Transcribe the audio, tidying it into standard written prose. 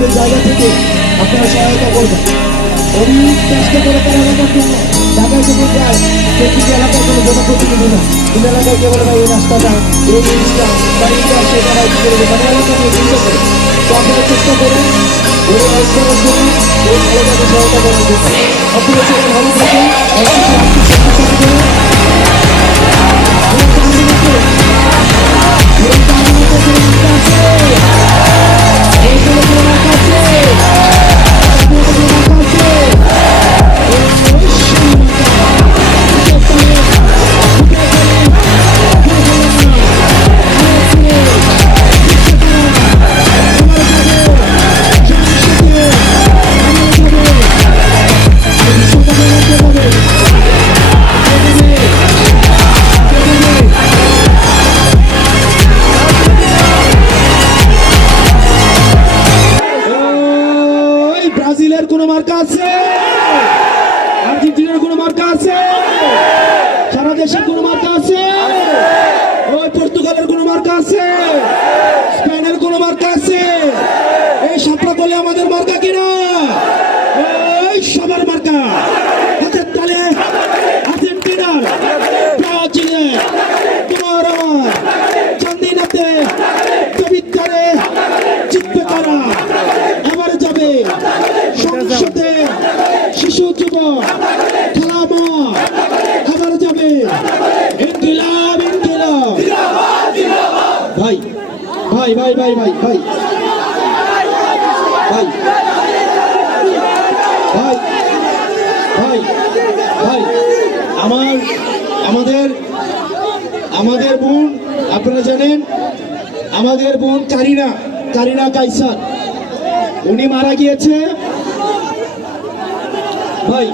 আপনাদের জায়গা থেকে আপনারা সহায়তা করবেন। অনেক চেষ্টা করে তার এলাকার জন্য ঢাকায় যখন যায় সে কিন্তু এলাকার কোনো জনপ্রতিনিধি না, কিন্তু এলাকায় কে বলে ভাই এই রাস্তাটা এই জিনিসটা বা এইটা সেটা কি করে মানে এলাকা নিয়ে চিন্তা করে। তো আপনারা চেষ্টা করেন ওরা হেল্প করার জন্য, এই ভালোভাবে সহায়তা করার জন্য। আপনারা সবাই ভালো থাকেন, আর্থিক শক্তিশালী করে ব্রাজিলের কোন মার্কা আছে, আর্জেন্টিনার কোন মার্কা আছে, সারা দেশের কোন মার্কা আছে, ওই পর্তুগালের কোন মার্কা আছে, স্পেনের কোন মার্কা আছে, এই সাতটা দলে আমাদের মার্কা কিনা, এই সবার মার্কা। হাতের তালে আর্জেন্টিনার, ব্রাজিলের, তোমার আমার চান্দিনাতে পবিত্রে জিতবে তারা, এবারে যাবে সংসদে শিশু যুবক খেলা মাঠ, এবারে যাবে ইনকিলাব ইনকিলাব। ভাই ভাই ভাই ভাই ভাই ভাই ভাই ভাই ভাই ভাই আমাদের বোন, আপনারা জানেন আমাদের বোন কারিনা কাইসার উনি মারা গিয়েছে ভাই।